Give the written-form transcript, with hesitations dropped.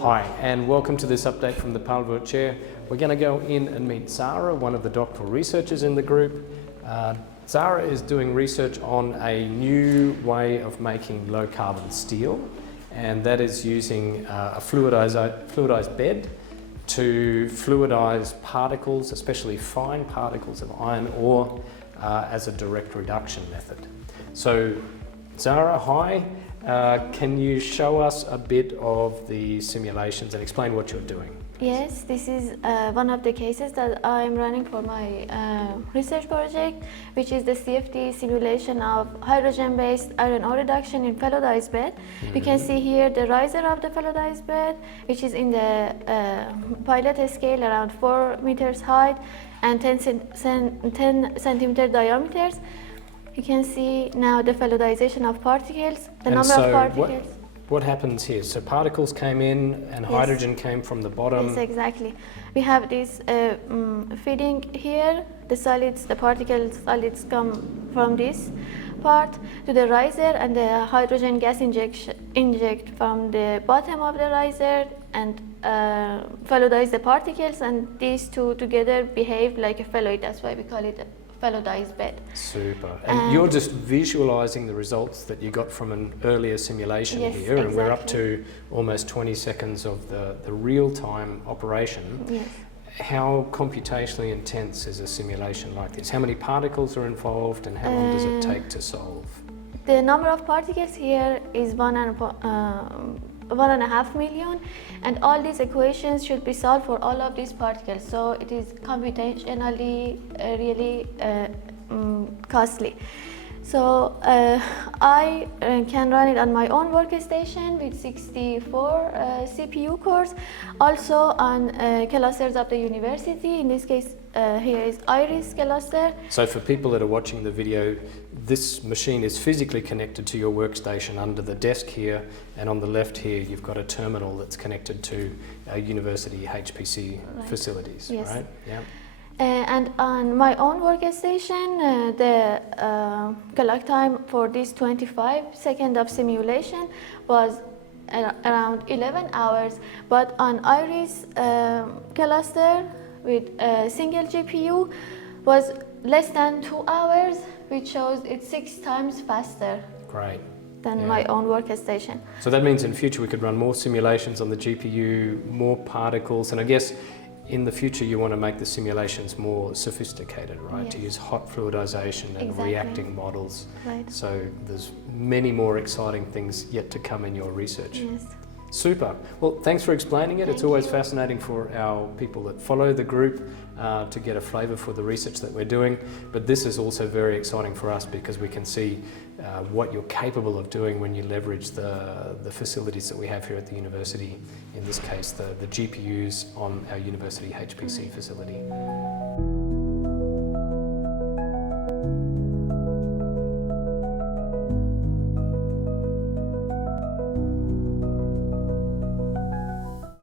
Hi, and welcome to this update from the Wurth chair. We're going to go in and meet Zahra, one of the doctoral researchers in the group. Zahra is doing research on a new way of making low carbon steel, and that is using a fluidised bed to fluidize particles, especially fine particles of iron ore, as a direct reduction method. So Zahra, hi. Can you show us a bit of the simulations and explain what you're doing? Yes, this is one of the cases that I'm running for my research project, which is the CFD simulation of hydrogen-based iron ore reduction in fluidized bed. You can see here the riser of the fluidized bed, which is in the pilot scale around 4 meters height and 10 centimeter diameters. You can see now the fluidization of particles, the number of particles. What happens here? So particles came in and hydrogen came from the bottom. Yes, exactly. We have this feeding here. The solids, the particles, solids come from this part to the riser, and the hydrogen gas inject from the bottom of the riser and fluidize the particles, and these two together behave like a fluid. That's why we call it a fluidized bed. Super. And you're just visualizing the results that you got from an earlier simulation here, exactly. And we're up to almost 20 seconds of the real-time operation. Yes. How computationally intense is a simulation like this? How many particles are involved and how long does it take to solve? The number of particles here is 1.5 million, and all these equations should be solved for all of these particles, so it is computationally really costly. So I can run it on my own workstation with 64 CPU cores, also on clusters of the university. In this case, here is Iris cluster. So for people that are watching the video, this machine is physically connected to your workstation under the desk here, and on the left here you've got a terminal that's connected to university HPC facilities, yes. Right? Yeah. And on my own workstation, the clock time for this 25 seconds of simulation was around 11 hours, but on Iris cluster with a single GPU was less than 2 hours, which shows it's 6 times faster. Great. Than my own workstation. So that means in future we could run more simulations on the GPU, more particles, and I guess in the future you want to make the simulations more sophisticated, right? Yes. To use hot fluidization and reacting models. Right. So there's many more exciting things yet to come in your research. Yes. Super. Well, thanks for explaining it. It's always fascinating for our people that follow the group to get a flavour for the research that we're doing. But this is also very exciting for us because we can see what you're capable of doing when you leverage the facilities that we have here at the university. In this case, the GPUs on our university HPC facility.